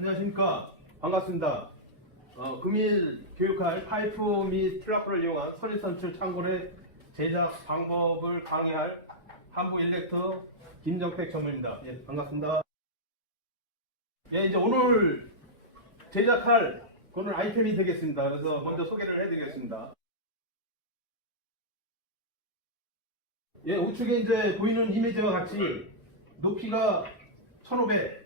안녕하십니까. 반갑습니다. 금일 교육할 파이프 및 플라프를 이용한 선입선출 창고의 제작 방법을 강의할 한부일렉터 김정택 전무입니다. 예, 반갑습니다. 예, 이제 오늘 제작할 그런 아이템이 되겠습니다. 그래서 먼저 소개를 해드리겠습니다. 예, 우측에 이제 보이는 이미지와 같이 높이가 1500,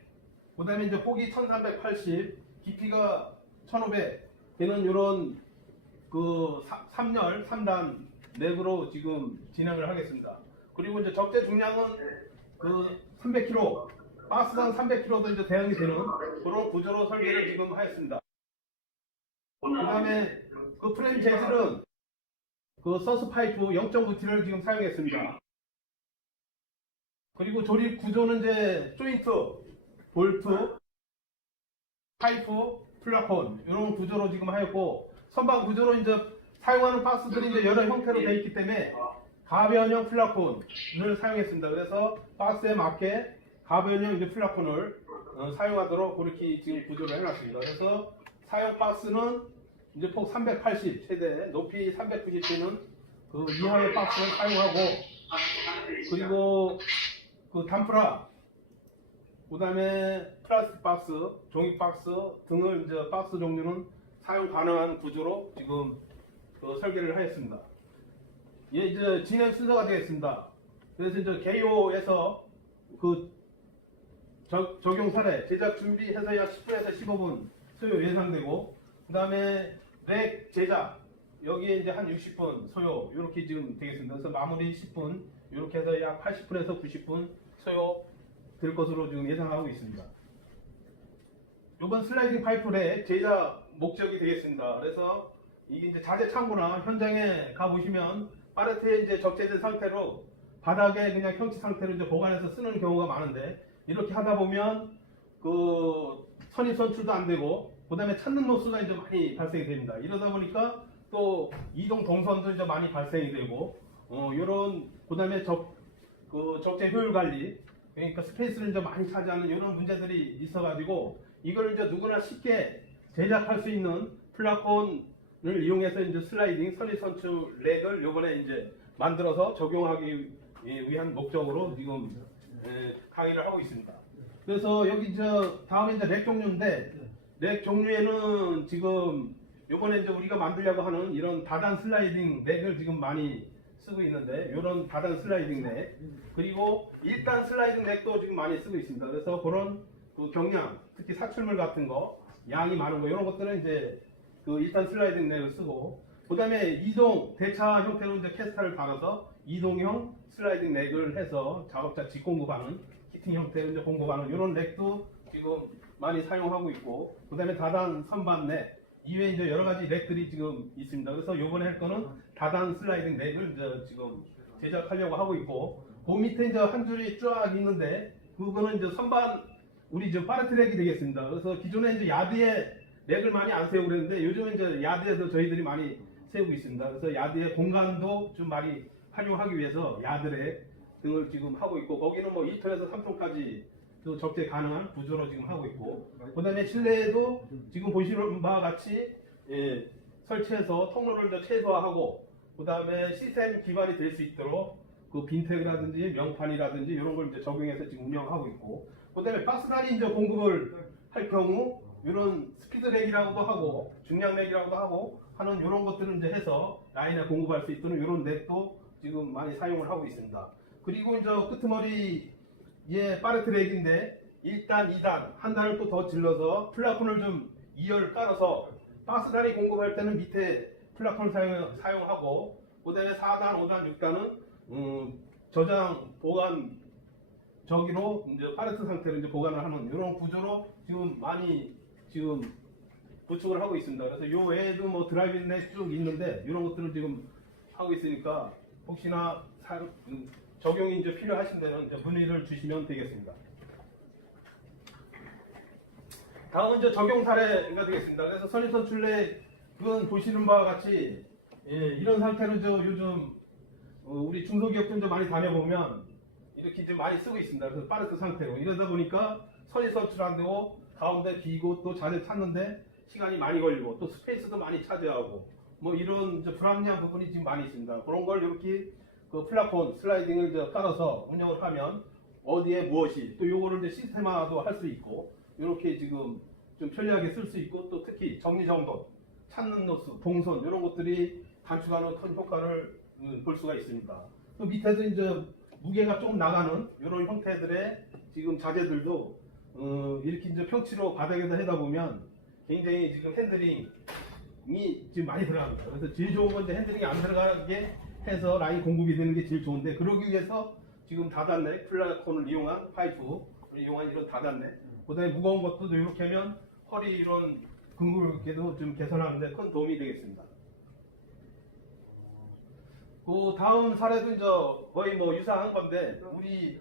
그 다음에 이제 폭이 1380, 깊이가 1500 되는 이런 그 3열 3단 넥으로 지금 진행을 하겠습니다. 그리고 이제 적재 중량은 그 300kg, 박스당 300kg도 이제 대응이 되는 그런 구조로 설계를 지금 하였습니다. 그 다음에 그 프레임 재질은 그 서스 파이프 0.9T를 지금 사용했습니다. 그리고 조립 구조는 이제 조인트, 볼트, 파이프, 플라콘 이런 구조로 지금 하였고, 선반 구조로 이제 사용하는 박스들이 이제 여러 형태로 되어 있기 때문에 가변형 플라콘을 사용했습니다. 그래서 박스에 맞게 가변형 이제 플라콘을 사용하도록 그렇게 지금 구조를 해놨습니다. 그래서 사용 박스는 이제 폭 380 최대, 높이 390되는 그 이하의 박스를 사용하고, 그리고 그 단프라, 그 다음에 플라스틱 박스, 종이 박스 등을 이제 박스 종류는 사용 가능한 구조로 지금 설계를 하였습니다. 예, 이제 진행 순서가 되겠습니다. 그래서 이제 개요에서 그 적용 사례, 제작 준비해서 약 10분에서 15분 소요 예상되고, 그 다음에 렉 제작, 여기에 이제 한 60분 소요, 이렇게 지금 되겠습니다. 그래서 마무리 10분, 이렇게 해서 약 80분에서 90분 소요 될 것으로 지금 예상하고 있습니다. 이번 슬라이딩 파이프의 제작 목적이 되겠습니다. 그래서 이게 이제 자재 창고나 현장에 가 보시면 파레트에 이제 적재된 상태로 바닥에 그냥 형치 상태로 이제 보관해서 쓰는 경우가 많은데, 이렇게 하다 보면 그 선입 선출도 안 되고, 그 다음에 찾는 로스가 이제 많이 발생이 됩니다. 이러다 보니까 또 이동 동선도 이제 많이 발생이 되고, 요런, 그 다음에 적재 효율 관리, 그러니까 스페이스를 이제 많이 차지하는 이런 문제들이 있어가지고, 이걸 이제 누구나 쉽게 제작할 수 있는 플라콘을 이용해서 이제 슬라이딩 선입 선출 렉을 요번에 이제 만들어서 적용하기 위한 목적으로 지금 강의를 하고 있습니다. 그래서 여기 다음에 이제 렉 종류인데, 렉 종류에는 지금 요번에 이제 우리가 만들려고 하는 이런 다단 슬라이딩 렉을 지금 많이 쓰고 있는데, 이런 다단 슬라이딩 넥, 그리고 1단 슬라이딩 넥도 지금 많이 쓰고 있습니다. 그래서 그런 그 경량, 특히 사출물 같은 거, 양이 많은 거, 이런 것들은 이제 그 1단 슬라이딩 넥을 쓰고, 그 다음에 이동, 대차 형태로 이제 캐스터를 달아서 이동형 슬라이딩 넥을 해서 작업자 직공급하는, 히팅 형태로 이제 공급하는 이런 넥도 지금 많이 사용하고 있고, 그 다음에 다단 선반 넥, 이외에 이제 여러 가지 렉들이 지금 있습니다. 그래서 요번에 할 거는 다단 슬라이딩 렉을 이제 지금 제작하려고 하고 있고, 그 밑에 이제 한 줄이 쫙 있는데, 그거는 이제 선반, 우리 이제 파레트 렉이 되겠습니다. 그래서 기존에 이제 야드에 렉을 많이 안 세우고 그랬는데, 요즘은 이제 야드에서 저희들이 많이 세우고 있습니다. 그래서 야드의 공간도 좀 많이 활용하기 위해서 야드 렉 등을 지금 하고 있고, 거기는 뭐 2톤에서 3톤까지 또 적재 가능한 구조로 지금 하고 있고, 그 다음에 실내에도 지금 보시는 바와 같이 설치해서 통로를 더 최소화하고, 그 다음에 시스템 기반이 될 수 있도록 그 빈택이라든지 명판이라든지 이런 걸 이제 적용해서 지금 운영하고 있고, 그 다음에 박스단위 이제 공급을 할 경우 이런 스피드 렉이라고도 하고 중량 렉이라고도 하고 하는 이런 것들을 이제 해서 라인에 공급할 수 있도록 이런 넥도 지금 많이 사용을 하고 있습니다. 그리고 이제 끄트머리 파레트 렉인데 1단, 2단, 한 단을 또 더 질러서 플라콘을 좀 2열 깔아서 박스 단위 공급할 때는 밑에 플라콘을 사용하고, 그 다음에 4단, 5단, 6단은 저장 보관 저기로 이제 파레트 상태로 이제 보관을 하는 이런 구조로 지금 많이 지금 구축을 하고 있습니다. 그래서 요 외에도 뭐 드라이빙 넥 쭉 있는데 이런 것들을 지금 하고 있으니까 혹시나 적용이 이제 필요하신 데는 이제 문의를 주시면 되겠습니다. 다음은 이제 적용 사례가 되겠습니다. 그래서 선입선출렉은 보시는 바와 같이 이런 상태로 요즘 우리 중소기업들 좀 많이 다녀보면 이렇게 좀 많이 쓰고 있습니다. 그래서 파레트 상태로 이러다 보니까 선입선출 안 되고 가운데 비고 또 자재 찾는데 시간이 많이 걸리고 또 스페이스도 많이 차지하고 뭐 이런 이제 불합리한 부분이 지금 많이 있습니다. 그런 걸 이렇게 그 플라폰 슬라이딩을 이제 깔아서 운영을 하면 어디에 무엇이 또 요거를 이제 시스템화도 할 수 있고 이렇게 지금 좀 편리하게 쓸 수 있고 또 특히 정리정돈 찾는 노수 동선 이런 것들이 단축하는 큰 효과를 볼 수가 있습니다. 또 밑에도 이제 무게가 조금 나가는 이런 형태들의 지금 자재들도 이렇게 이제 평치로 바닥에다 해다 보면 굉장히 지금 핸들링이 지금 많이 들어갑니다. 그래서 제일 좋은 건 이제 핸들링이 안 들어가게 해서 라인 공급이 되는 게 제일 좋은데 그러기 위해서 지금 다단내 플라콘을 이용한 파이프를 이용한 이런 다단내 그다음에 무거운 것도 이렇게 하면 허리 이런 근육에도 좀 개선하는 데 큰 도움이 되겠습니다. 그 다음 사례도 이제 거의 뭐 유사한 건데 우리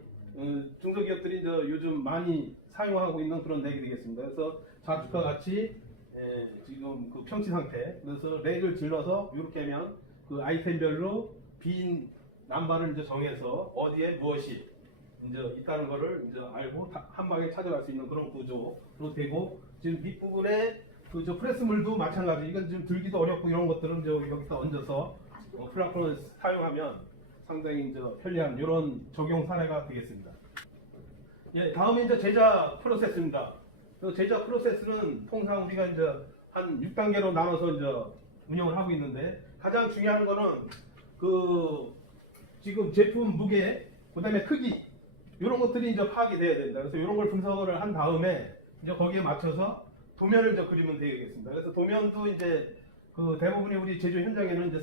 중소기업들이 이제 요즘 많이 사용하고 있는 그런 렉이 되겠습니다. 그래서 좌측과 같이 지금 그 평치 상태 그래서 렉을 질러서 이렇게 하면 그 아이템별로 빈 남바를 이제 정해서 어디에 무엇이 이제 있다는 거를 이제 알고 한 방에 찾아갈 수 있는 그런 구조로 되고 지금 밑부분에 그 저 프레스물도 마찬가지 이건 지금 들기도 어렵고 이런 것들은 이제 여기서 얹어서 플라콘을 사용하면 상당히 이제 편리한 이런 적용 사례가 되겠습니다. 예, 다음에 이제 제작 프로세스입니다. 그 제작 프로세스는 통상 우리가 이제 한 6단계로 나눠서 이제 운영을 하고 있는데 가장 중요한 거는 그 지금 제품 무게, 그다음에 크기 이런 것들이 이제 파악이 돼야 된다. 그래서 이런 걸 분석을 한 다음에 이제 거기에 맞춰서 도면을 이제 그리면 되겠습니다. 그래서 도면도 이제 그 대부분의 우리 제조 현장에는 이제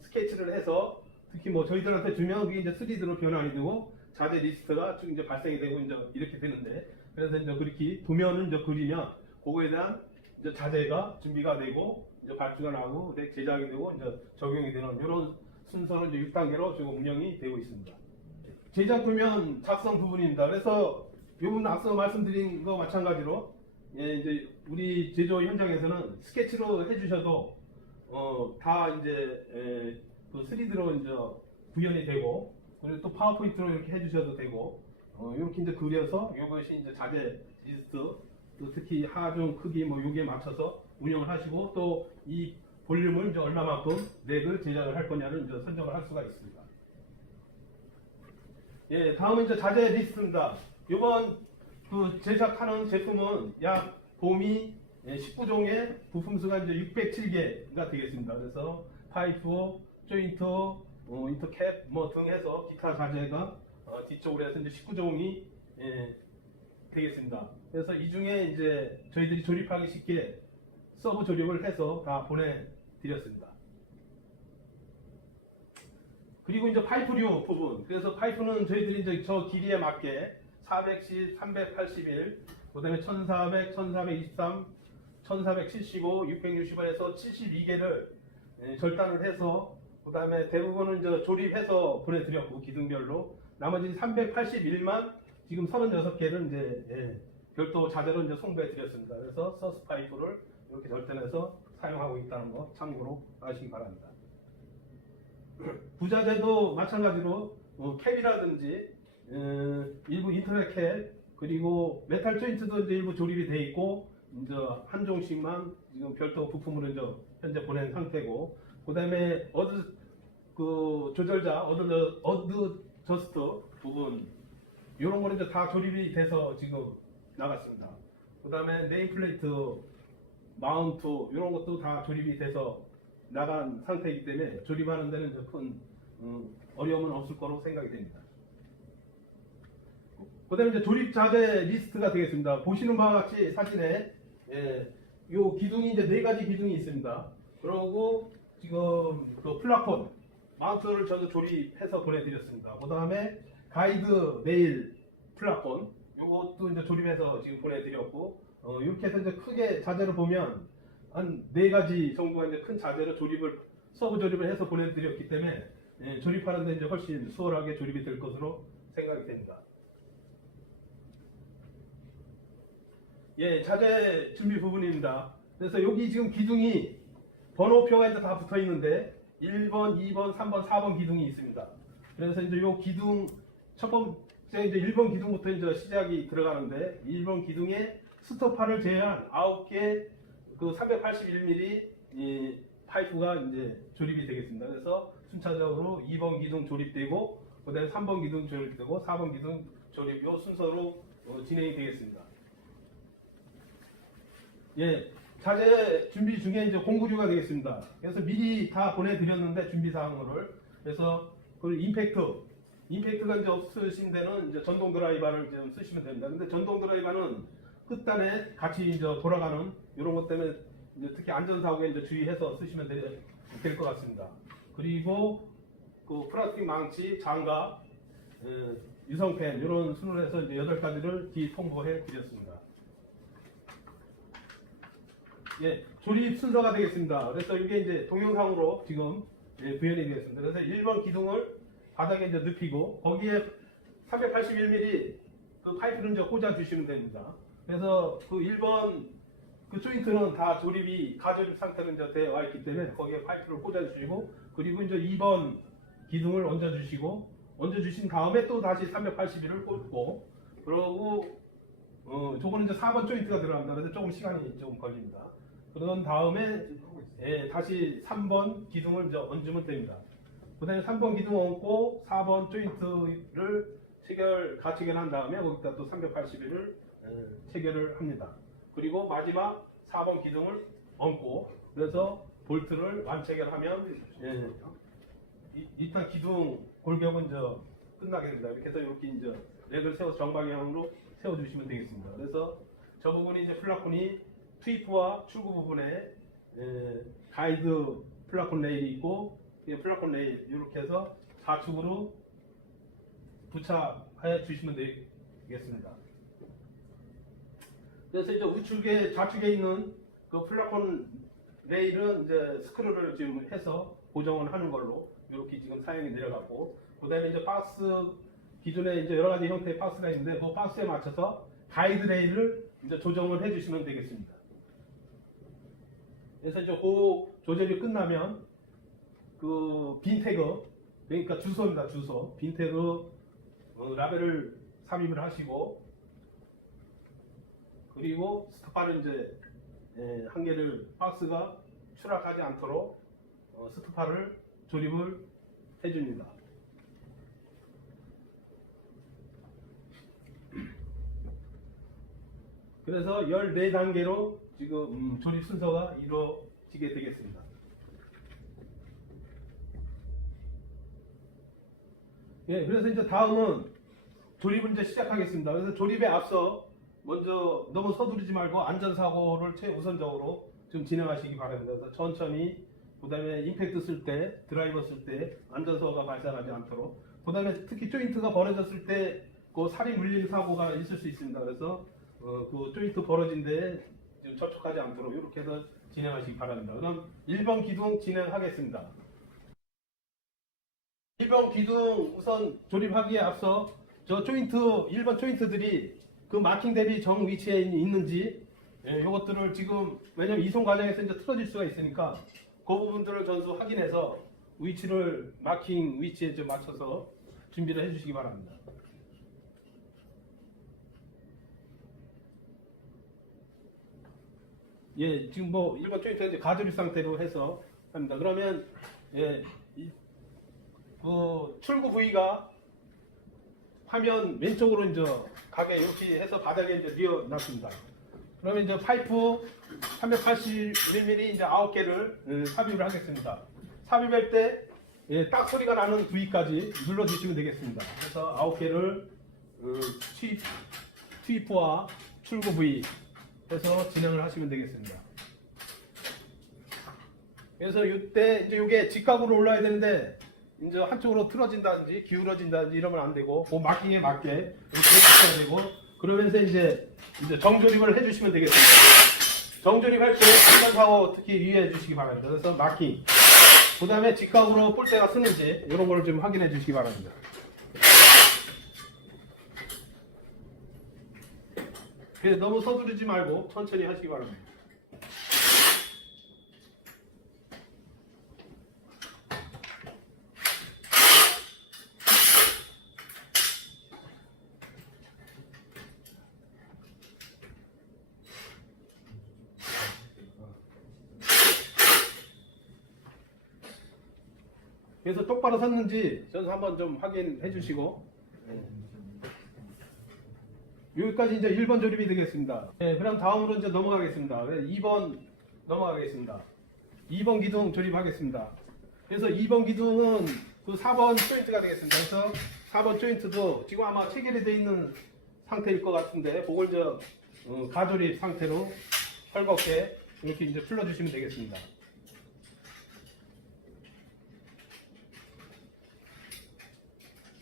스케치를 해서 특히 뭐 저희들한테 주면 그게 이제 3D로 변환이 되고 자재 리스트가 쭉 이제 발생이 되고 이제 이렇게 되는데 그래서 이제 그렇게 도면을 이제 그리면 그거에 대한 이제 자재가 준비가 되고 이제 발주가 나고 제작이 되고 이제 적용이 되는 이런 순서는 이제 6단계로 지금 운영이 되고 있습니다. 제작 도면 작성 부분입니다. 그래서 이분 앞서 말씀드린 거 마찬가지로 예, 이제 우리 제조 현장에서는 스케치로 해주셔도 다 이제 그 3D로 이제 구현이 되고 그리고 또 파워포인트로 이렇게 해주셔도 되고 이렇게 이제 그려서 이것이 이제 자재 리스트 또 특히 하중 크기 뭐 여기에 맞춰서 운영을 하시고 또 이 볼륨을 이제 얼마만큼 렉을 제작을 할 거냐를 이제 선정을 할 수가 있습니다. 예, 다음은 이제 자재 리스트입니다. 이번 그 제작하는 제품은 약 봄이 19종의 부품수가 이제 607개가 되겠습니다. 그래서 파이프, 조인트, 인터캡 뭐 등 해서 기타 자재가 뒤쪽으로 해서 이제 19종이 되겠습니다. 그래서 이 중에 이제 저희들이 조립하기 쉽게 서브 조립을 해서 다 보내드렸습니다. 그리고 이제 파이프류 부분. 그래서 파이프는 저희들이 이제 저 길이에 맞게 410, 381, 그 다음에 1400, 1423, 1475, 665에서 72개를 절단을 해서 그 다음에 대부분은 이제 조립해서 보내드렸고 기둥별로 나머지 381만 지금 36개를 이제 별도 자재로 이제 송부해드렸습니다. 그래서 서스 파이프를 이렇게 절단해서 사용하고 있다는 거 참고로 아시기 바랍니다. 부자재도 마찬가지로 캡이라든지 일부 인터넷 캡 그리고 메탈 조인트도 이제 일부 조립이 돼 있고 이제 한 종씩만 지금 별도 부품으로 이제 현재 보낸 상태고 그다음에 그 조절자 어드저스트 부분 이런 거는 이제 다 조립이 돼서 지금 나갔습니다. 그다음에 네임플레이트 마운트 이런 것도 다 조립이 돼서 나간 상태이기 때문에 조립하는 데는 이제 큰 어려움은 없을 거로 생각이 됩니다. 그 다음에 이제 조립 자재 리스트가 되겠습니다. 보시는 바와 같이 사진에 요 기둥이 이제 4가지 기둥이 있습니다. 그리고 지금 그 플라폰 마운트를 저도 조립해서 보내드렸습니다. 그 다음에 가이드 레일 플라폰 요것도 이제 조립해서 지금 보내드렸고 이렇게 해서 이제 크게 자재를 보면 한 4가지 정도가 이제 큰 자재로 서브 조립을 해서 보내드렸기 때문에 조립하는데 이제 훨씬 수월하게 조립이 될 것으로 생각이 됩니다. 예, 자재 준비 부분입니다. 그래서 여기 지금 기둥이 번호표가 이제 다 붙어 있는데 1번, 2번, 3번, 4번 기둥이 있습니다. 그래서 이제 요 기둥 첫 번째 이제 1번 기둥부터 이제 시작이 들어가는데 1번 기둥에 스토파를 제외한 9개 그 381mm 이 파이프가 이제 조립이 되겠습니다. 그래서 순차적으로 2번 기둥 조립되고 그다음에 3번 기둥 조립되고 4번 기둥 조립 요 순서로 진행이 되겠습니다. 예, 자재 준비 중에 이제 공구류가 되겠습니다. 그래서 미리 다 보내드렸는데 준비 사항을 그래서 그 임팩트가 이제 없으신 데는 이제 전동 드라이버를 좀 쓰시면 됩니다. 근데 전동 드라이버는 끝단에 같이 이제 돌아가는 이런 것 때문에 이제 특히 안전사고에 이제 주의해서 쓰시면 될 것 같습니다. 그리고 그 플라스틱 망치, 장갑, 유성펜 이런 순으로 해서 이제 8가지를 뒤 통보해 드렸습니다. 예, 조립 순서가 되겠습니다. 그래서 이게 이제 동영상으로 지금 구현이 되겠습니다. 그래서 1번 기둥을 바닥에 이제 눕히고 거기에 381mm 그 파이프를 이제 꽂아 주시면 됩니다. 그래서 그 1번 그 조인트는 다 조립이 가조립 상태로 이제 되어 있기 때문에 거기에 파이프를 꽂아 주시고 그리고 이제 2번 기둥을 얹어 주시고 얹어 주신 다음에 또 다시 381을 꽂고 그러고 저거는 이제 4번 조인트가 들어갑니다. 그래서 조금 시간이 좀 걸립니다. 그런 다음에 다시 3번 기둥을 이제 얹으면 됩니다. 그 다음에 3번 기둥 얹고 4번 조인트를 가체결한 다음에 거기다 또 381을 체결을 합니다. 그리고 마지막 4번 기둥을 얹고 그래서 볼트를 완체결하면 일단 기둥 골격은 이제 끝나게 됩니다. 이렇게 해서 이렇게 이제 렉을 세워서 정방향으로 세워주시면 되겠습니다. 그래서 저 부분이 이제 플라콘이 트위프와 출구 부분에 가이드 플라콘 레일이 있고 플라콘 레일 이렇게 해서 좌측으로 부착해 주시면 되겠습니다. 그래서 이제 우측에 좌측에 있는 그 플라콘 레일은 이제 스크루를 지금 해서 고정을 하는 걸로 이렇게 지금 사양이 내려갔고 그다음에 이제 박스 기존에 이제 여러 가지 형태의 박스가 있는데 그 박스에 맞춰서 가이드 레일을 이제 조정을 해주시면 되겠습니다. 그래서 이제 그 조절이 끝나면 그 빈태그 그러니까 주소입니다. 주소 빈태그 라벨을 삽입을 하시고 그리고 스토파를 이제 한 개를 박스가 추락하지 않도록 스토파를 조립을 해줍니다. 그래서 14단계로 지금 조립 순서가 이루어지게 되겠습니다. 예, 그래서 이제 다음은 조립을 이제 시작하겠습니다. 그래서 조립에 앞서 먼저 너무 서두르지 말고 안전사고를 최우선적으로 좀 진행하시기 바랍니다. 그래서 천천히 그 다음에 임팩트 쓸 때, 드라이버 쓸 때 안전사고가 발생하지 않도록 그 다음에 특히 조인트가 벌어졌을 때 그 살이 물리는 사고가 있을 수 있습니다. 그래서 그 조인트 벌어진 데에 접촉하지 않도록 이렇게 해서 진행하시기 바랍니다. 그럼 1번 기둥 진행하겠습니다. 1번 기둥 우선 조립하기에 앞서 저 조인트 1번 조인트들이 그 마킹 대비 정 위치에 있는지 이것들을 지금 왜냐면 이송 과정에서 이제 틀어질 수가 있으니까 그 부분들을 전수 확인해서 위치를 마킹 위치에 좀 맞춰서 준비를 해주시기 바랍니다. 예, 지금 뭐 1번 조인트 이제 가조립 상태로 해서 합니다. 그러면 그 출구 부위가 화면 왼쪽으로 이제 가게 이렇게 해서 바닥에 이제 뉘어놨습니다. 그러면 이제 파이프 381mm 이제 9개를 삽입을 하겠습니다. 삽입할 때 딱 소리가 나는 부위까지 눌러주시면 되겠습니다. 그래서 9개를 트위프와 출구 부위 해서 진행을 하시면 되겠습니다. 그래서 이때 이제 이게 직각으로 올라야 되는데 이제 한쪽으로 틀어진다든지 기울어진다든지 이러면 안 되고 그 마킹에 맞게 이렇게 해주셔야 되고 그러면서 이제 정조립을 해주시면 되겠습니다. 정조립할 때 안전사고 특히 유의해 주시기 바랍니다. 그래서 마킹 그 다음에 직각으로 볼때가 쓰는지 이런 걸 좀 확인해 주시기 바랍니다. 너무 서두르지 말고 천천히 하시기 바랍니다. 그래서 똑바로 섰는지 전수 한번 좀 확인해 주시고. 여기까지 이제 1번 조립이 되겠습니다. 네, 그럼 다음으로 이제 넘어가겠습니다. 2번 넘어가겠습니다. 2번 기둥 조립하겠습니다. 그래서 2번 기둥은 그 4번 조인트가 되겠습니다. 그래서 4번 조인트도 지금 아마 체결이 되어 있는 상태일 것 같은데, 그걸 이제 가조립 상태로 헐겁게 이렇게 이제 풀어주시면 되겠습니다.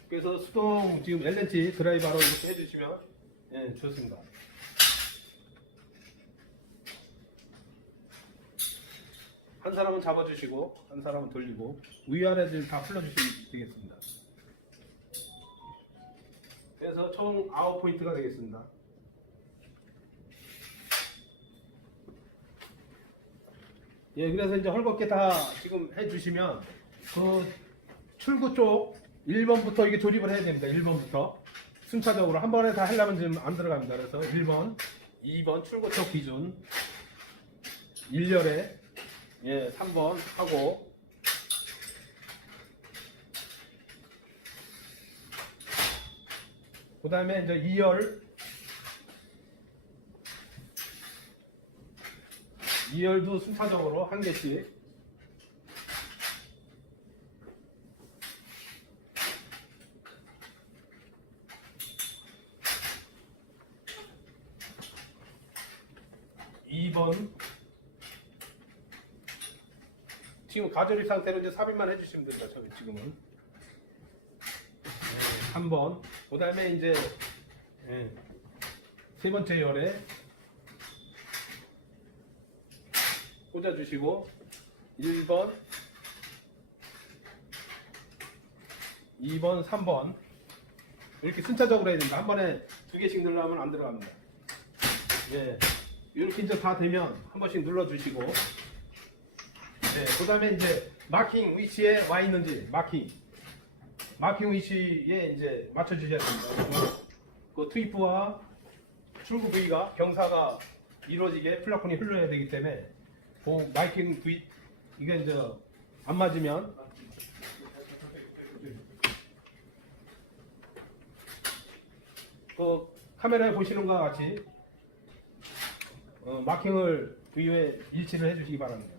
그래서 수동 지금 LNT 드라이버로 이렇게 해주시면 예, 좋습니다. 한 사람은 잡아주시고 한 사람은 돌리고 위아래를 다 풀어주시면 되겠습니다. 그래서 총 9포인트가 되겠습니다. 예, 그래서 이제 헐겁게 다 지금 해주시면 그 출구 쪽 1번부터 이게 조립을 해야 됩니다. 1번부터 순차적으로 한 번에 다 하려면 지금 안 들어갑니다. 그래서 1번, 2번 출구 쪽 기준 1열에 예, 3번 하고 그 다음에 이제 2열도 순차적으로 한 개씩 지금 가조립 상태로 이제 삽입만 해주시면 됩니다. 저기 지금은 네, 3번, 그 다음에 이제 네, 세 번째 열에 꽂아주시고 1번, 2번, 3번 이렇게 순차적으로 해야 됩니다. 한 번에 두 개씩 누르면 안 들어갑니다. 예, 이렇게 이제 다 되면 한 번씩 눌러주시고, 네, 그 다음에 이제 마킹 위치에 와 있는지 마킹 위치에 이제 맞춰주셔야 됩니다. 그 투입부와 출구 부위가 경사가 이루어지게 플라콘이 흘러야 되기 때문에 그 마킹 부위 이게 이제 안 맞으면 그 카메라에 보시는 것과 같이 마킹을 부위에 일치를 해주시기 바랍니다.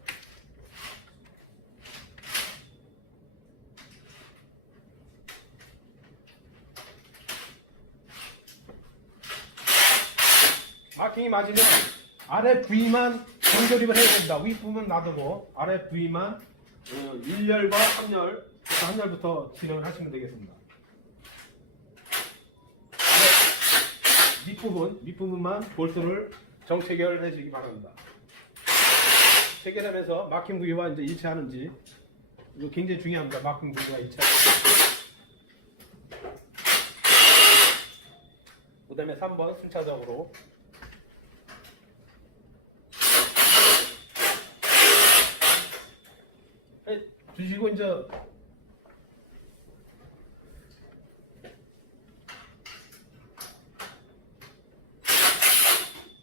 마킹이 맞으면 아래 부위만 정조립을 해야 됩니다. 윗부분 놔두고 아래 부위만 1열과 3열, 3열부터 진행을 하시면 되겠습니다. 밑부분만 볼트를 정체결해 주시기 바랍니다. 체결하면서 마킹 부위와 이제 일치하는지 이거 굉장히 중요합니다. 마킹 부위가 일치하는지. 그 다음에 3번 순차적으로 주시고 이제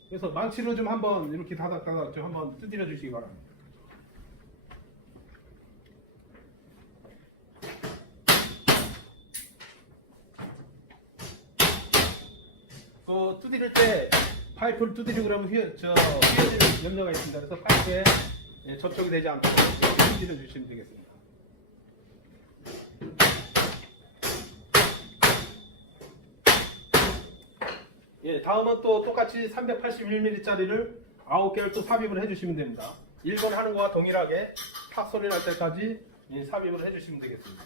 그래서 망치로 좀 한번 이렇게 다닥다닥 좀 한번 두드려 주시기 바랍니다. 그 두드릴 때 파이프를 두드리고 그러면 휘어지는 염려가 있습니다. 그래서 파이프에 접촉이 되지 않도록 두드려 주시면 되겠습니다. 예, 다음은 또 똑같이 381mm짜리를 9개를 또 삽입을 해주시면 됩니다. 1번 하는 거와 동일하게 탁 소리 날 때까지 삽입을 해주시면 되겠습니다.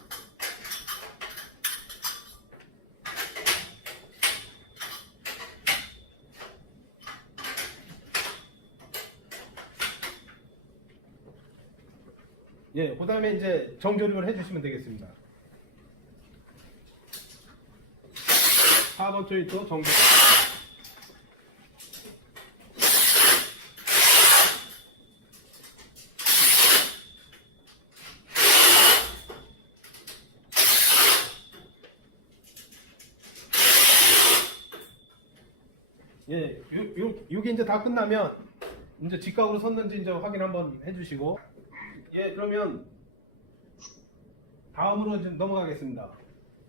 예, 그 다음에 이제 정조립을 해주시면 되겠습니다. 4번 조인트 정조립. 예, 요게 이제 다 끝나면 이제 직각으로 섰는지 이제 확인 한번 해주시고, 예, 그러면 다음으로 좀 넘어가겠습니다.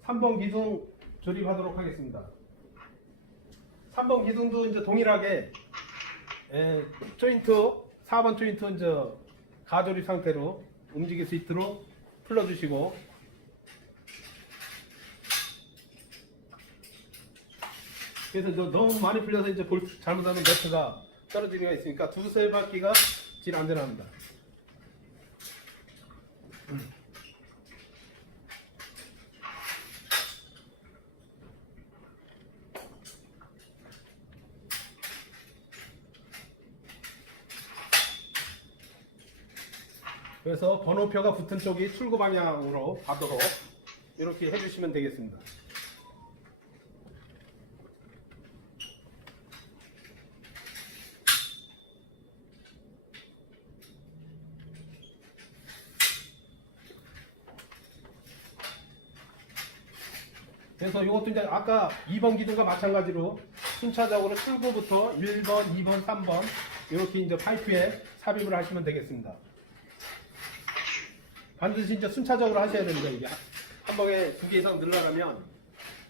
3번 기둥 조립하도록 하겠습니다. 3번 기둥도 이제 동일하게 조인트 4번 조인트 이제 가조립 상태로 움직일 수 있도록 풀어주시고, 그래서 너무 많이 풀려서 이제 잘못하면 매트가 떨어지기가 있으니까 두세 바퀴가 제일 안전합니다. 그래서 번호표가 붙은 쪽이 출구 방향으로 가도록 이렇게 해주시면 되겠습니다. 그래서 이것도 이제 아까 2번 기둥과 마찬가지로 순차적으로 출구부터 1번, 2번, 3번 이렇게 이제 파이프에 삽입을 하시면 되겠습니다. 반드시 이제 순차적으로 하셔야 됩니다. 이게 한 번에 2개 이상 늘어나면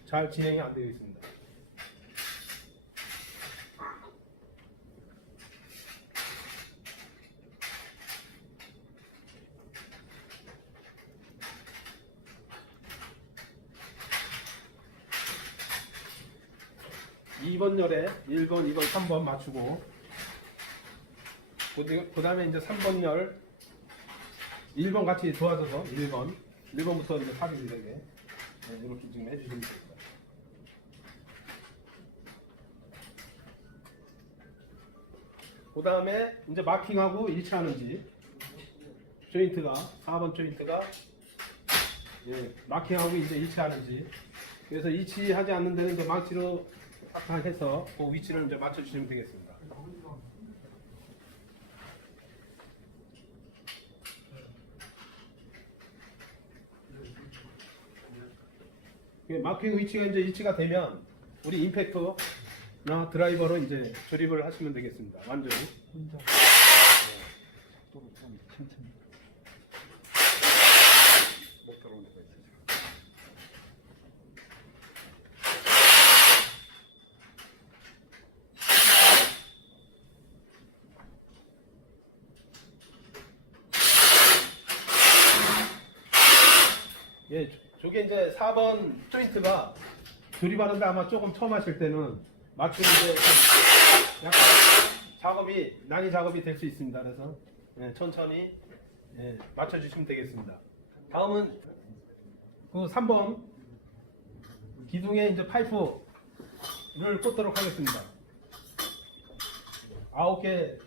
잘 진행이 안 되어 있습니다. (2번) 열에 1번, 2번, 3번 맞추고, 그 다음에 이제 3번 열 1번 같이 도와줘서 1번부터 이제 삽입이 되게 이렇게 지금 해주시면 됩니다. 그 다음에 이제 마킹하고 일치하는지, 조인트가 4번 조인트가 마킹하고 이제 일치하는지, 그래서 일치하지 않는 데는 이제 망치로 해서 그 위치를 이제 맞춰주시면 되겠습니다. 마킹 위치가 이제 일치가 되면 우리 임팩터나 드라이버로 이제 조립을 하시면 되겠습니다. 완전히. 못 들어오는 거 있어요. 저게 이제 4번 조인트가 조립하는데 아마 조금 처음 하실 때는 맞추는데 약간 난이 작업이 될 수 있습니다. 그래서 천천히 맞춰주시면 되겠습니다. 다음은 그 3번 기둥에 이제 파이프를 꽂도록 하겠습니다. 9개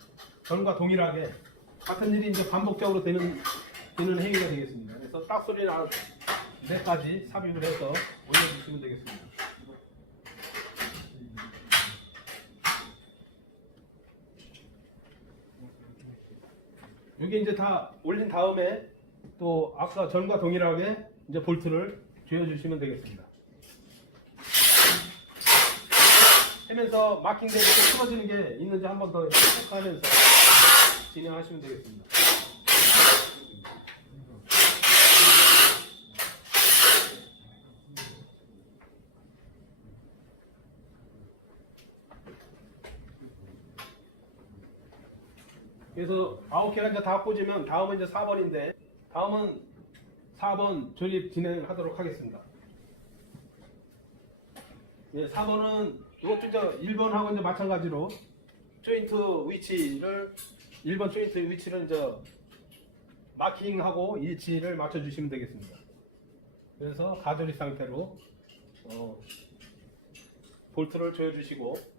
전과 동일하게 같은 일이 이제 반복적으로 되는 행위가 되겠습니다. 그래서 딱 소리 나는 데까지 삽입을 해서 올려주시면 되겠습니다. 여기 이제 다 올린 다음에 또 아까 전과 동일하게 이제 볼트를 조여주시면 되겠습니다. 하면서 마킹되고 틀어지는 게 있는지 한 번 더 체크하면서 진행하시면 되겠습니다. 그래서 9개가 이제 다 꽂으면 다음은 이제 4번인데, 다음은 4번 조립 진행하도록 하겠습니다. 4번은 이것도 이제 1번하고 이제 마찬가지로 조인트 위치를 1번 조인트 위치를 이제 마킹하고 일치를 맞춰주시면 되겠습니다. 그래서 가조립 상태로 볼트를 조여주시고,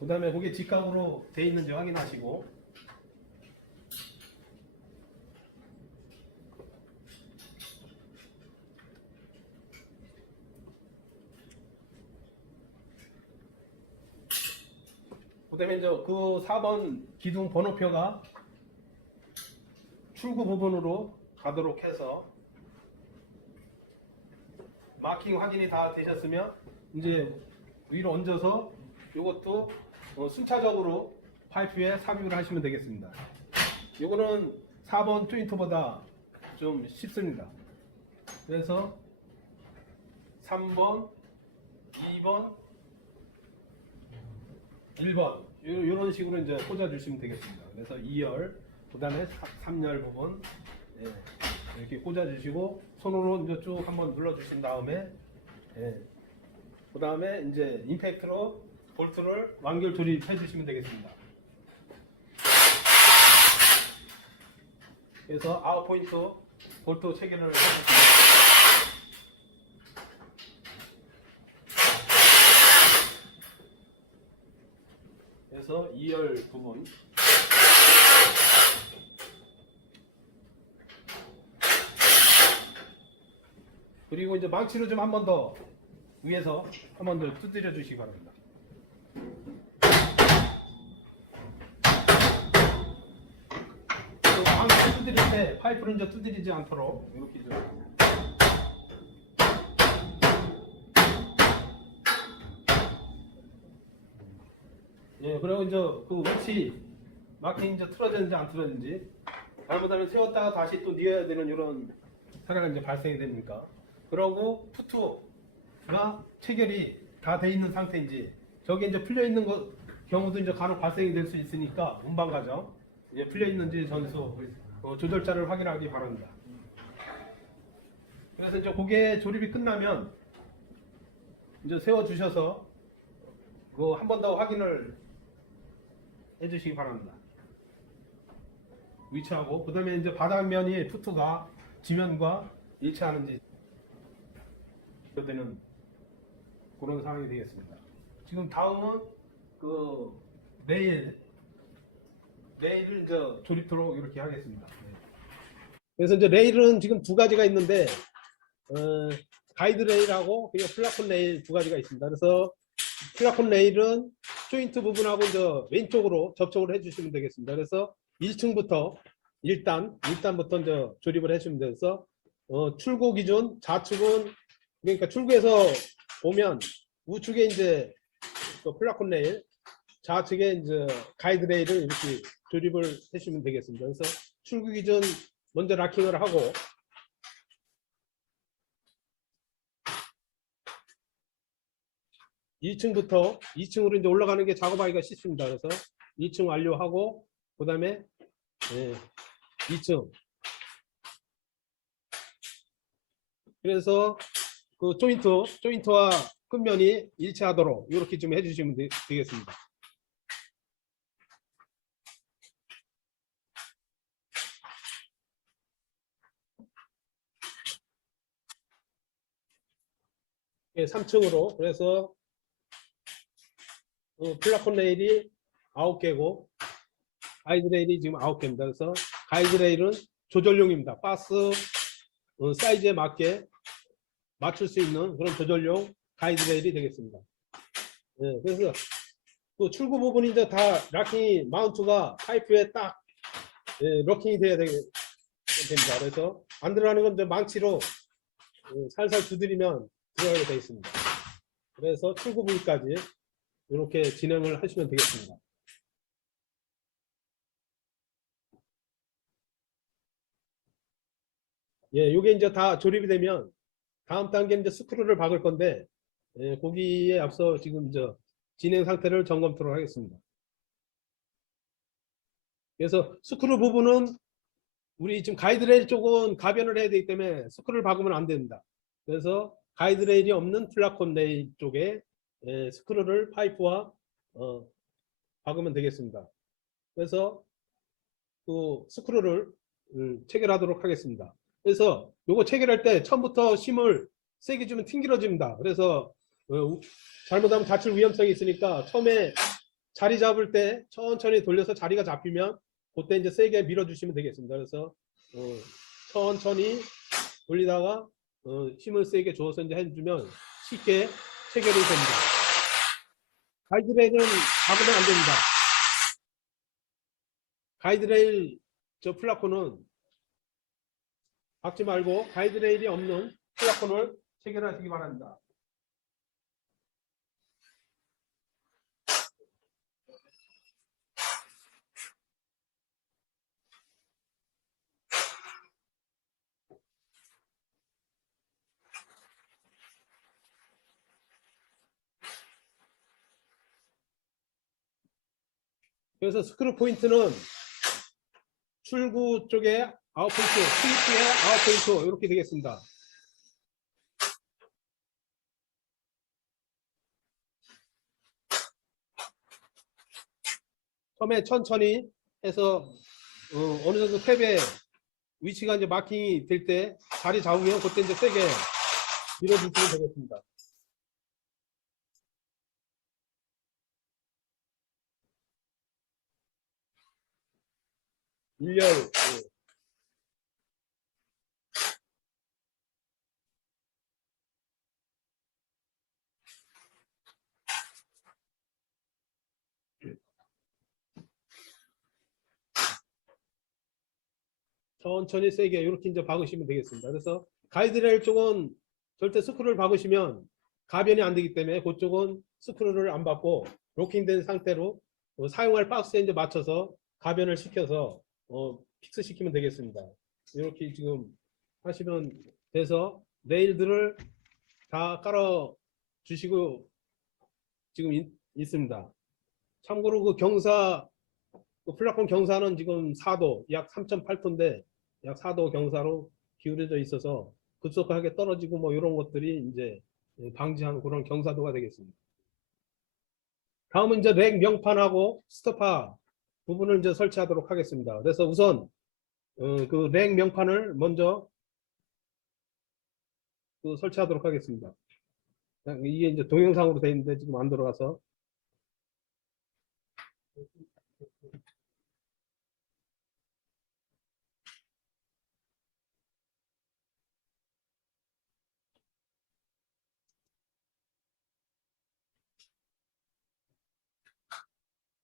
그 다음에 거기에 직각으로 되어 있는지 확인하시고, 그 다음에 이제 그 4번 기둥 번호표가 출구 부분으로 가도록 해서 마킹 확인이 다 되셨으면 이제 위로 얹어서 이것도 순차적으로 파이프에 삽입을 하시면 되겠습니다. 이거는 4번 조인트보다 좀 쉽습니다. 그래서 3번, 2번, 1번 이런 식으로 이제 꽂아주시면 되겠습니다. 그래서 2열, 그 다음에 3열 부분 이렇게 꽂아주시고 손으로 이제 쭉 한번 눌러주신 다음에 그 다음에 이제 임팩트로 볼트를 완결 조립해 주시면 되겠습니다. 그래서 아웃포인트 볼트 체결을 해주시면 그래서 2열 부분 그리고 이제 망치로 좀 한 번 더 위에서 한 번 더 두드려 주시기 바랍니다. 망치 두드릴 때 파이프를 이제 두드리지 않도록 이렇게 좀 그리고 이제 그 위치 마킹이 이제 틀어졌는지 안 틀어졌는지 잘못하면 세웠다가 다시 또 뉘어야 되는 이런 사례가 이제 발생이 됩니까? 그러고 푸트가 체결이 다 돼 있는 상태인지 저게 이제 풀려 있는 경우도 이제 간혹 발생이 될 수 있으니까 운반 과정 이제 풀려 있는지 전수 조절자를 확인하기 바랍니다. 그래서 이제 그게 조립이 끝나면 이제 세워 주셔서 한 번 더 확인을 해주시기 바랍니다. 위치하고 그 다음에 이제 바닥면이 푸트가 지면과 일치하는지 되는 그런 상황이 되겠습니다. 지금 다음은 그 레일을 이제 조립토록 이렇게 하겠습니다. 그래서 이제 레일은 지금 두 가지가 있는데 가이드 레일하고 그리고 플라콘 레일 두 가지가 있습니다. 그래서 플라콘 레일은 조인트 부분하고 이제 왼쪽으로 접촉을 해주시면 되겠습니다. 그래서 1층부터 1단부터 이제 조립을 해주시면 돼서 출구 기준 좌측은 그러니까 출구에서 보면 우측에 이제 플라콘 레일, 좌측에 이제 가이드 레일을 이렇게 조립을 해주시면 되겠습니다. 그래서 출구 기준 먼저 락킹을 하고 2층부터 2층으로 이제 올라가는 게 작업하기가 쉽습니다. 그래서 2층 완료하고 그 다음에 2층 그래서 그 조인트와 끝면이 일치하도록 이렇게 좀 해주시면 되겠습니다. 예, 3층으로 그래서 플라콘 레일이 9개고 가이드 레일이 지금 9개입니다. 그래서 가이드 레일은 조절용입니다. 바스 사이즈에 맞게 맞출 수 있는 그런 조절용 가이드 레일이 되겠습니다. 예, 그래서 그 출구 부분이 이제 다 락킹이 마운트가 파이프에 딱 럭킹이 돼야 됩니다. 그래서 안 들어가는 건 이제 망치로 살살 두드리면 들어가게 되어 있습니다. 그래서 출구 부위까지 이렇게 진행을 하시면 되겠습니다. 예, 요게 이제 다 조립이 되면 다음 단계는 이제 스크루를 박을 건데 거기에 앞서 지금 진행 상태를 점검토록 하겠습니다. 그래서 스크루 부분은 우리 지금 가이드레일 쪽은 가변을 해야 되기 때문에 스크루를 박으면 안 됩니다. 그래서 가이드레일이 없는 플라콘 레일 쪽에 스크루를 파이프와 박으면 되겠습니다. 그래서 그 스크루를 체결하도록 하겠습니다. 그래서 요거 체결할 때 처음부터 힘을 세게 주면 튕길어집니다. 그래서 잘못하면 다칠 위험성이 있으니까 처음에 자리 잡을 때 천천히 돌려서 자리가 잡히면 그때 이제 세게 밀어주시면 되겠습니다. 그래서 천천히 돌리다가 힘을 세게 줘서 이제 해주면 쉽게 체결이 됩니다. 가이드레일은 박으면 안 됩니다. 가이드레일 플라콘은 박지 말고 가이드레일이 없는 플라콘을 체결하시기 바랍니다. 그래서 스크류 포인트는 출구 쪽에 아웃포인트, 출입 쪽에 아웃포인트 이렇게 되겠습니다. 처음에 천천히 해서 어느 정도 탭에 위치가 이제 마킹이 될 때 자리 잡으면 그때 이제 세게 밀어주시면 되겠습니다. 일렬 천천히 세게 이렇게 이제 박으시면 되겠습니다. 그래서 가이드레일 쪽은 절대 스크루를 박으시면 가변이 안 되기 때문에 그쪽은 스크루를 안 받고 로킹된 상태로 사용할 박스에 이제 맞춰서 가변을 시켜서 픽스 시키면 되겠습니다. 이렇게 지금 하시면 돼서 레일들을 다 깔아 주시고 지금 있습니다. 참고로 그 경사 플랫폼 경사는 지금 4도 약 3.8톤인데 약 4도 경사로 기울여져 있어서 급속하게 떨어지고 뭐 이런 것들이 이제 방지하는 그런 경사도가 되겠습니다. 다음은 이제 렉 명판하고 스토파 부분을 이제 설치하도록 하겠습니다. 그래서 우선 그 렉 명판을 먼저 설치하도록 하겠습니다. 이게 이제 동영상으로 되어 있는데 지금 안 들어가서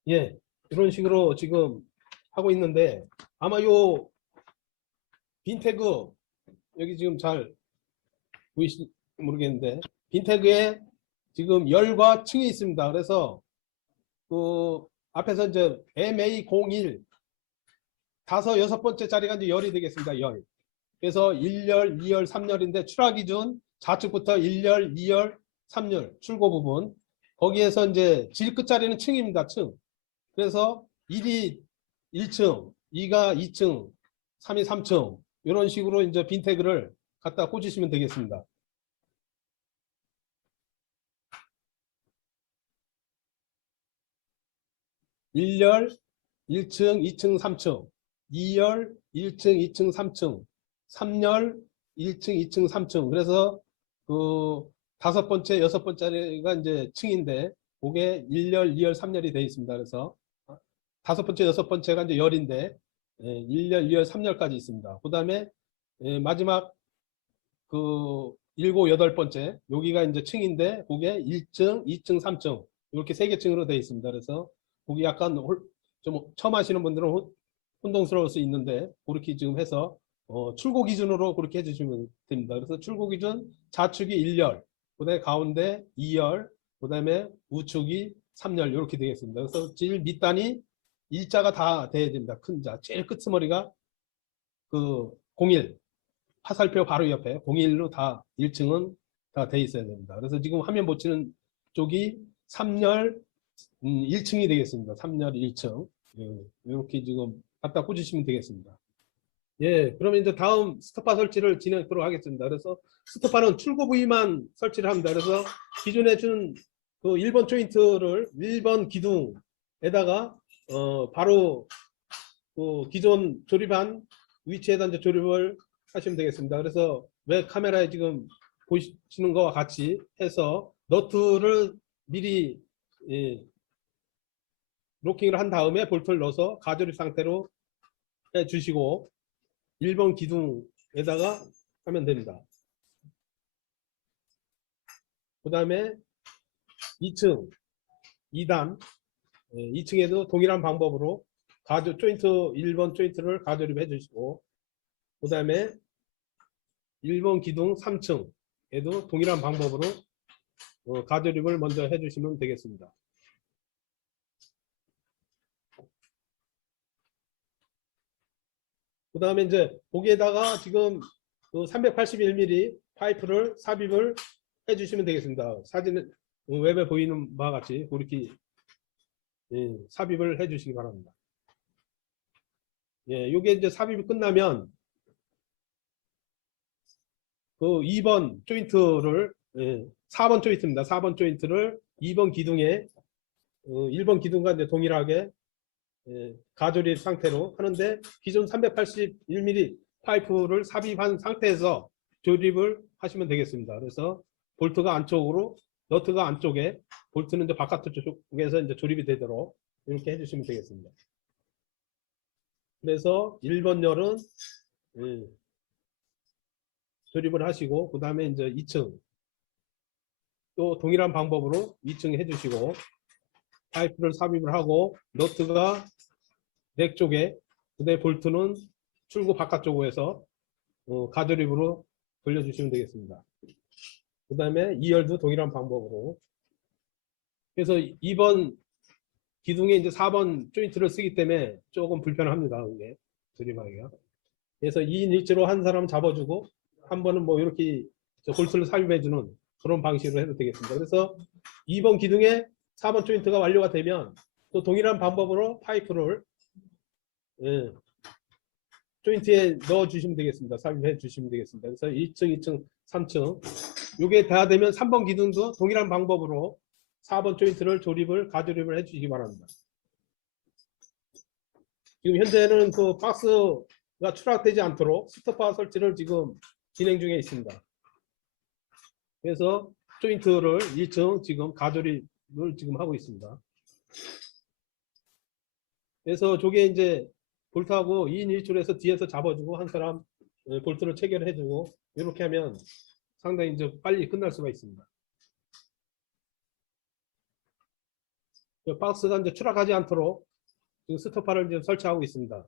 예, 이런 식으로 지금 하고 있는데 아마 요 빈태그 여기 지금 잘 보이실지 모르겠는데 빈태그에 지금 열과 층이 있습니다. 그래서 그 앞에서 이제 MA01 다섯 여섯 번째 자리가 이제 열이 되겠습니다. 열. 그래서 1열, 2열, 3열인데 출하 기준 좌측부터 1열, 2열, 3열 출고 부분 거기에서 이제 질 끝자리는 층입니다. 층. 그래서 1이 1층, 2가 2층, 3이 3층 이런 식으로 이제 빈태그를 갖다 꽂으시면 되겠습니다. (1열) 1층, 2층, 3층, 2열 1층, 2층, 3층, 3열 1층, 2층, 3층. 그래서 그 다섯 번째, 여섯 번째가 이제 층인데 그게 1열, 2열, 3열이 되어 있습니다. 그래서 다섯 번째, 여섯 번째가 이제 열인데 1열, 2열, 3열까지 있습니다. 그 다음에 마지막 그 일곱, 여덟 번째 여기가 이제 층인데 그게 1층, 2층, 3층 이렇게 세 개 층으로 되어 있습니다. 그래서 거기 약간 좀 처음 하시는 분들은 혼동스러울 수 있는데 그렇게 지금 해서 출고 기준으로 그렇게 해주시면 됩니다. 그래서 출고 기준 좌측이 1열, 그다음에 가운데 2열, 그다음에 우측이 3열 이렇게 되겠습니다. 그래서 제일 밑단이 일자가 다 돼야 됩니다. 큰 자, 제일 끝머리가 그 01 화살표 바로 옆에 01로 다 1층은 다 돼 있어야 됩니다. 그래서 지금 화면 보시는 쪽이 3열 1층이 되겠습니다. 3열 1층. 예, 이렇게 지금 갖다 꽂으시면 되겠습니다. 예, 그러면 이제 다음 스토파 설치를 진행하도록 하겠습니다. 그래서 스토파는 출고 부위만 설치를 합니다. 그래서 기존에 준 그 1번 조인트를 1번 기둥에다가 바로 그 기존 조립한 위치에다 이제 조립을 하시면 되겠습니다. 그래서 왜 카메라에 지금 보시는 것과 같이 해서 너트를 미리 로킹을 한 다음에 볼트를 넣어서 가조립 상태로 해 주시고 1번 기둥에다가 하면 됩니다. 그 다음에 2층 2단 2층에도 동일한 방법으로 조인트 1번 조인트를 가조립 해 주시고 그 다음에 1번 기둥 3층 에도 동일한 방법으로 가조립을 먼저 해주시면 되겠습니다. 그 다음에 이제 거기에다가 지금 그 381mm 파이프를 삽입을 해주시면 되겠습니다. 사진은 웹에 보이는 바와 같이 그렇게 삽입을 해주시기 바랍니다. 예, 요게 이제 삽입이 끝나면 그 2번 조인트를 4번 조인트입니다. 4번 조인트를 2번 기둥에 1번 기둥과 이제 동일하게 가조립 상태로 하는데 기존 381mm 파이프를 삽입한 상태에서 조립을 하시면 되겠습니다. 그래서 볼트가 안쪽으로, 너트가 안쪽에, 볼트는 이제 바깥쪽에서 이제 조립이 되도록 이렇게 해주시면 되겠습니다. 그래서 1번 열은 조립을 하시고, 그 다음에 이제 2층 또 동일한 방법으로 2층 해주시고, 파이프를 삽입을 하고, 너트가 넥 쪽에, 그다음에 볼트는 출구 바깥쪽으로 해서 가조립으로 돌려주시면 되겠습니다. 그 다음에 2열도 동일한 방법으로. 그래서 2번 기둥에 이제 4번 조인트를 쓰기 때문에 조금 불편합니다. 이게 조립하기가. 그래서 2인 1조로 한 사람 잡아주고 한 번은 뭐 이렇게 볼트를 삽입해주는 그런 방식으로 해도 되겠습니다. 그래서 2번 기둥에 4번 조인트가 완료가 되면 또 동일한 방법으로 파이프를 조인트에 넣어 주시면 되겠습니다. 삽입해 주시면 되겠습니다. 그래서 1층, 2층, 3층 이게 다 되면 3번 기둥도 동일한 방법으로 4번 조인트를 가조립을 해 주시기 바랍니다. 지금 현재는 그 박스가 추락되지 않도록 스토퍼 설치를 지금 진행 중에 있습니다. 그래서 조인트를 1층 지금 가조립을 지금 하고 있습니다. 그래서 저게 이제 볼트하고 2인 1조에서 뒤에서 잡아주고 한 사람 볼트를 체결해주고 이렇게 하면 상당히 이제 빨리 끝날 수가 있습니다. 박스가 이제 추락하지 않도록 지금 스토퍼를 이제 설치하고 있습니다.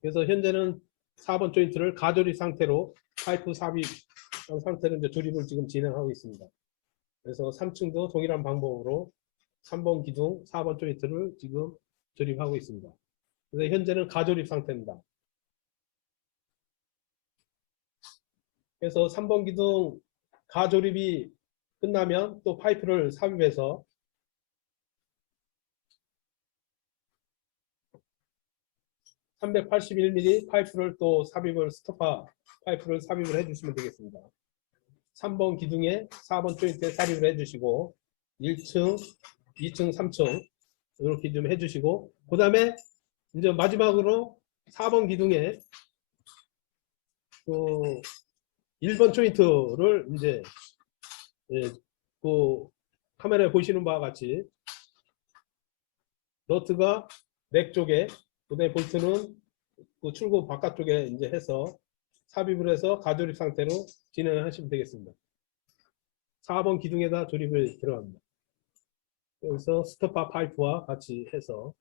그래서 현재는 4번 조인트를 가조립 상태로 파이프 삽입 상태로 이제 조립을 지금 진행하고 있습니다. 그래서 3층도 동일한 방법으로 3번 기둥, 4번 조인트를 지금 조립하고 있습니다. 그래서 현재는 가조립 상태입니다. 그래서 3번 기둥 가조립이 끝나면 또 파이프를 삽입해서 381mm 파이프를 또 스토퍼 파이프를 삽입을 해주시면 되겠습니다. 3번 기둥에 4번 조인트에 삽입을 해주시고 1층, 2층, 3층 이렇게 좀 해주시고 그 다음에 이제 마지막으로 4번 기둥에 그 1번 조인트를 이제 그 카메라에 보시는 바와 같이 너트가 넥 쪽에 그다음에 볼트는 그 출구 바깥쪽에 이제 해서 삽입을 해서 가조립 상태로 진행하시면 되겠습니다. 4번 기둥에다 조립을 들어갑니다. 여기서 스토퍼 파이프와 같이 해서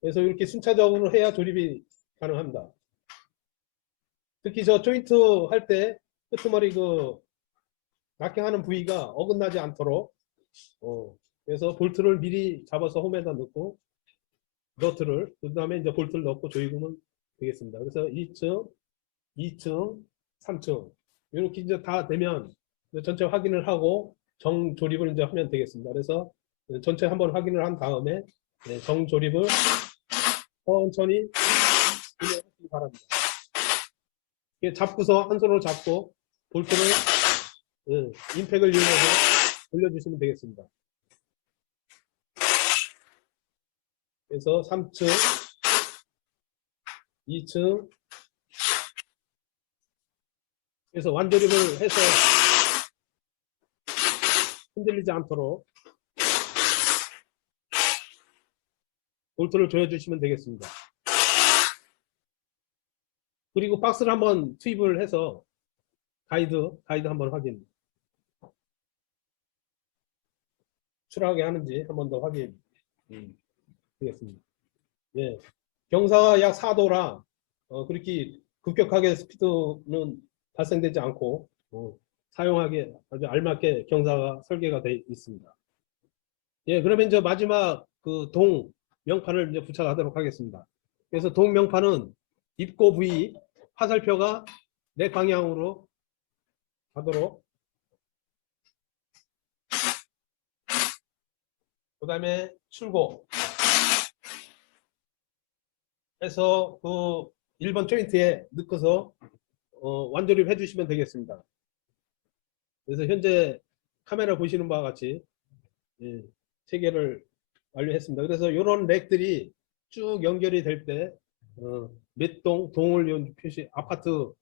그래서 이렇게 순차적으로 해야 조립이 가능합니다. 특히 저 조인트 할 때 끄트머리 그 락킹하는 부위가 어긋나지 않도록 그래서 볼트를 미리 잡아서 홈에다 넣고 너트를 그 다음에 이제 볼트를 넣고 조이면 되겠습니다. 그래서 1층, 2층, 3층 이렇게 이제 다 되면 전체 확인을 하고 정조립을 이제 하면 되겠습니다. 그래서 전체 한번 확인을 한 다음에 정조립을 천천히 진행하시기 바랍니다. 잡고서 한 손으로 잡고 볼트를 임팩을 이용해서 돌려주시면 되겠습니다. 그래서 3층, 2층 그래서 완조립을 해서 흔들리지 않도록 볼트를 조여주시면 되겠습니다. 그리고 박스를 한번 투입을 해서 가이드 한번 확인 추락하게 하는지 한번 더 확인 되겠습니다. 예, 경사가 약 4도라 그렇게 급격하게 스피드는 발생되지 않고 사용하게 아주 알맞게 경사가 설계가 되어 있습니다. 예, 그러면 이제 마지막 그 동 명판을 이제 부착하도록 하겠습니다. 그래서 동 명판은 입고 부위 화살표가 내 방향으로 가도록, 그 다음에 출고 해서 그 1번 조인트에 넣고서 완조립 해주시면 되겠습니다. 그래서 현재 카메라 보시는 바와 같이 예, 체계를 완료했습니다. 그래서 이런 렉들이 쭉 연결이 될 때 몇 동을 표시, 아파트를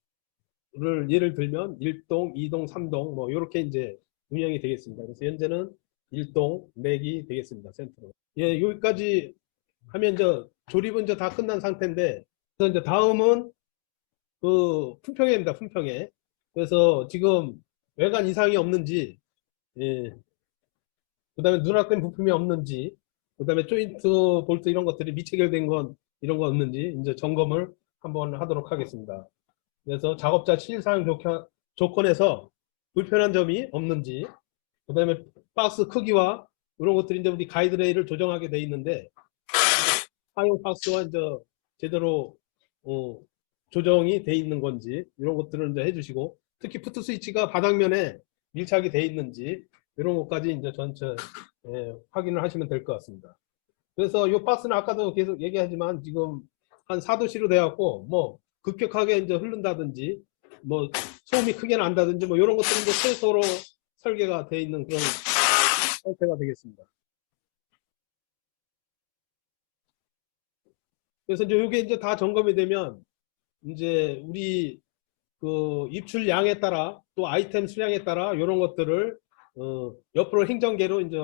예를 들면 1동, 2동, 3동 뭐 이렇게 이제 운영이 되겠습니다. 그래서 현재는 1동 렉이 되겠습니다. 센터로. 예, 여기까지 하면 이제 조립은 이제 다 끝난 상태인데, 그래서 이제 다음은 그 품평회입니다. 품평회. 그래서 지금 외관 이상이 없는지, 예, 그 다음에 누락된 부품이 없는지, 그 다음에 조인트, 볼트 이런 것들이 미체결된 건 이런 거 없는지 이제 점검을 한번 하도록 하겠습니다. 그래서 작업자 실사용 조건에서 불편한 점이 없는지, 그 다음에 박스 크기와 이런 것들이 이제 우리 가이드레일을 조정하게 돼 있는데, 사용 박스와 이제 제대로 조정이 돼 있는 건지 이런 것들을 이제 해주시고, 특히 푸트 스위치가 바닥면에 밀착이 돼 있는지 이런 것까지 이제 전체 확인을 하시면 될 것 같습니다. 그래서 이 박스는 아까도 계속 얘기하지만 지금 한 4도씨로 돼갖고 뭐 급격하게 이제 흐른다든지 뭐 소음이 크게 난다든지 뭐 이런 것들은 이제 최소로 설계가 돼 있는 그런 상태가 되겠습니다. 그래서 이제 이게 이제 다 점검이 되면 이제 우리 그 입출 양에 따라 또 아이템 수량에 따라 이런 것들을 옆으로 행정계로 이제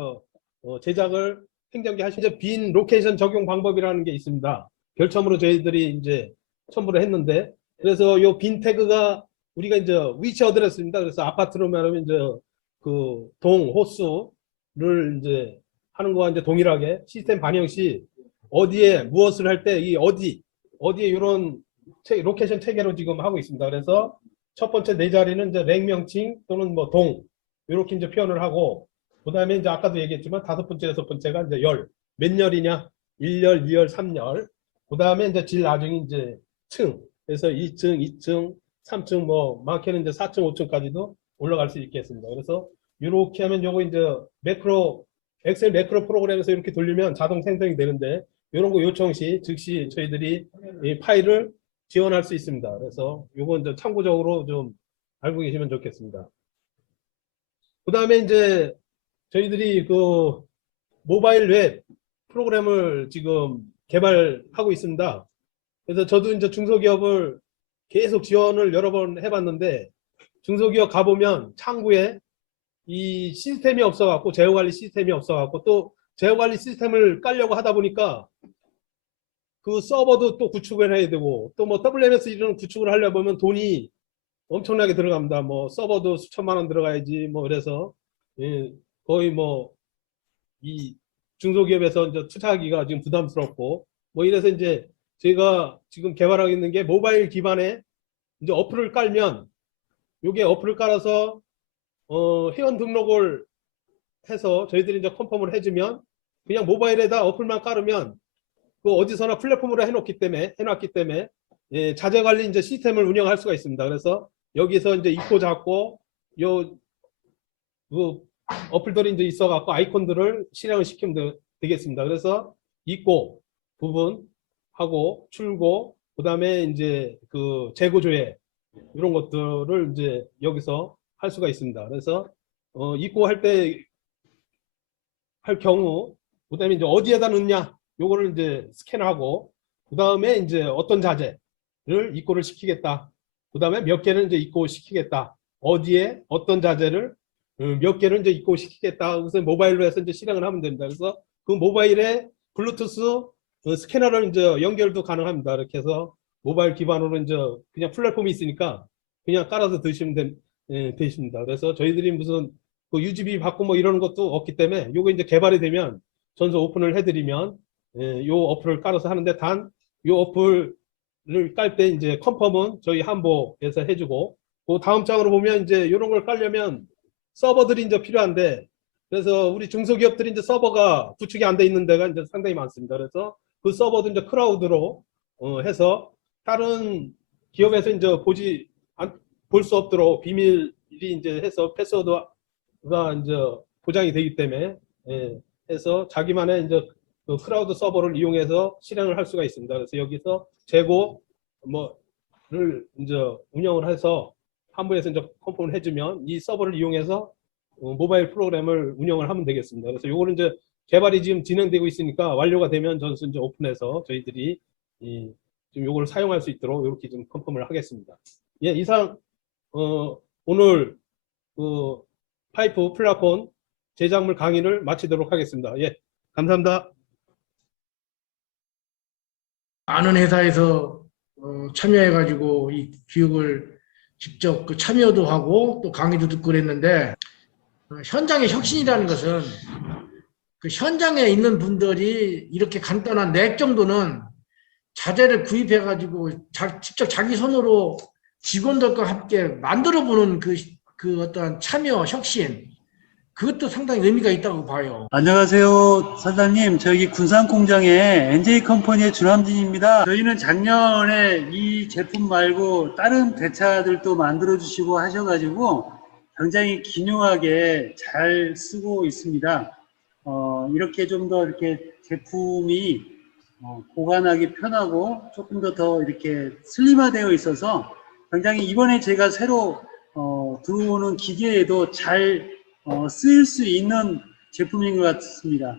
제작을 행정계 하시죠. 이제 빈 로케이션 적용 방법이라는 게 있습니다. 결첨으로 저희들이 이제 첨부를 했는데, 그래서 요 빈 태그가 우리가 이제 위치 어드레스입니다. 그래서 아파트로 말하면 이제 그 동 호수를 이제 하는 거와 이제 동일하게 시스템 반영 시 어디에 무엇을 할 때 이 어디에 이런 로케이션 체계로 지금 하고 있습니다. 그래서 첫 번째 네 자리는 이제 랭 명칭 또는 뭐 동 이렇게 이제 표현을 하고, 그 다음에 이제 아까도 얘기했지만 다섯 번째, 여섯 번째가 이제 열. 몇 열이냐? 1열, 2열, 3열. 그 다음에 이제 질 나중에 이제 층. 그래서 2층, 2층, 3층 뭐 많게는 이제 4층, 5층까지도 올라갈 수 있겠습니다. 그래서 이렇게 하면 요거 이제 매크로, 엑셀 매크로 프로그램에서 이렇게 돌리면 자동 생성이 되는데, 이런 거 요청 시 즉시 저희들이 이 파일을 지원할 수 있습니다. 그래서 요거 이제 참고적으로 좀 알고 계시면 좋겠습니다. 그 다음에 이제 저희들이 그 모바일 웹 프로그램을 지금 개발하고 있습니다. 그래서 저도 이제 중소기업을 계속 지원을 여러 번 해봤는데, 중소기업 가보면 창구에 이 시스템이 없어갖고, 제어관리 시스템이 없어갖고, 또 제어관리 시스템을 깔려고 하다 보니까 그 서버도 또 구축을 해야 되고, 또 뭐 WMS 이런 구축을 하려 보면 돈이 엄청나게 들어갑니다. 뭐 서버도 수천만 원 들어가야지 뭐. 그래서 거의 뭐 이 중소기업에서 이제 투자하기가 지금 부담스럽고 뭐 이래서 이제 제가 지금 개발하고 있는 게 모바일 기반의 이제 어플을 깔면, 요게 어플을 깔아서 회원 등록을 해서 저희들이 이제 컨펌을 해주면 그냥 모바일에다 어플만 깔으면 그 어디서나 플랫폼으로 해놨기 때문에 자재 관리 이제 시스템을 운영할 수가 있습니다. 그래서 여기서 이제 입고 잡고 그 어플들이 이제 있어갖고 아이콘들을 실행을 시키면 되겠습니다. 그래서 입고 부분 하고 출고, 그 다음에 이제 그 재고 조회 이런 것들을 이제 여기서 할 수가 있습니다. 그래서 입고 할 경우, 그 다음에 이제 어디에다 넣냐 요거를 이제 스캔하고, 그 다음에 이제 어떤 자재를 입고를 시키겠다, 그 다음에 몇 개는 이제 입고 시키겠다, 어디에 어떤 자재를 몇 개를 이제 입고 시키겠다. 그래서 모바일로 해서 이제 실행을 하면 됩니다. 그래서 그 모바일에 블루투스 스캐너를 이제 연결도 가능합니다. 이렇게 해서 모바일 기반으로 이제 그냥 플랫폼이 있으니까 그냥 깔아서 드시면 되십니다. 그래서 저희들이 무슨 그 유지비 받고 뭐 이러는 것도 없기 때문에 요거 이제 개발이 되면 전수 오픈을 해드리면 요 어플을 깔아서 하는데, 단 요 어플을 깔 때 이제 컨펌은 저희 한보에서 해주고, 그 그 다음 장으로 보면 이제 이런 걸 깔려면 서버들이 이제 필요한데, 그래서 우리 중소기업들이 이제 서버가 구축이 안 돼 있는 데가 이제 상당히 많습니다. 그래서 그 서버도 이제 클라우드로 해서 다른 기업에서 이제 볼 수 없도록 비밀이 이제 해서 패스워드가 이제 보장이 되기 때문에 해서 자기만의 이제 그 클라우드 서버를 이용해서 실행을 할 수가 있습니다. 그래서 여기서 재고 뭐를 이제 운영을 해서 한부에서 이제 컨펌을 해주면 이 서버를 이용해서 모바일 프로그램을 운영을 하면 되겠습니다. 그래서 요거는 이제 개발이 지금 진행되고 있으니까 완료가 되면 전수 이제 오픈해서 저희들이 지금 요거를 사용할 수 있도록 이렇게 좀 컨펌을 하겠습니다. 예, 이상 오늘 그 파이프 플라폰 제작물 강의를 마치도록 하겠습니다. 예, 감사합니다. 많은 회사에서 참여해가지고 이 교육을 직접 참여도 하고 또 강의도 듣고 그랬는데, 현장의 혁신이라는 것은 그 현장에 있는 분들이 이렇게 간단한 넥 정도는 자재를 구입해가지고 직접 자기 손으로 직원들과 함께 만들어보는 그 어떤 참여, 혁신, 그것도 상당히 의미가 있다고 봐요. 안녕하세요, 사장님. 저기 군산공장의 NJ컴퍼니의 주남진입니다. 저희는 작년에 이 제품 말고 다른 대차들도 만들어주시고 하셔가지고 굉장히 기묘하게 잘 쓰고 있습니다. 이렇게 좀 더 이렇게 제품이 보관하기 편하고 조금 더 이렇게 슬림화되어 있어서 굉장히 이번에 제가 새로 들어오는 기계에도 잘 쓰일 수 있는 제품인 것 같습니다.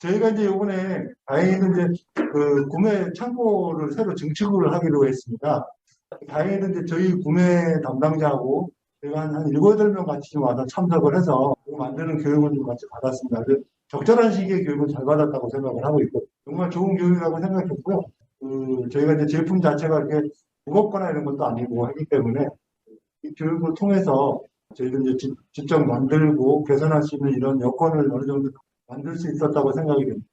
저희가 이제 이번에 다행히도 이제 그 구매 창고를 새로 증축을 하기로 했습니다. 다행히도 이제 저희 구매 담당자하고 제가 한 7, 8명 같이 좀 와서 참석을 해서 만드는 교육을 좀 같이 받았습니다. 적절한 시기에 교육을 잘 받았다고 생각을 하고 있고, 정말 좋은 교육이라고 생각했고요. 저희가 이제 제품 자체가 이렇게 무겁거나 이런 것도 아니고 하기 때문에 이 교육을 통해서 저희도 이제 직접 만들고 개선할 수 있는 이런 여건을 어느 정도 만들 수 있었다고 생각이 됩니다.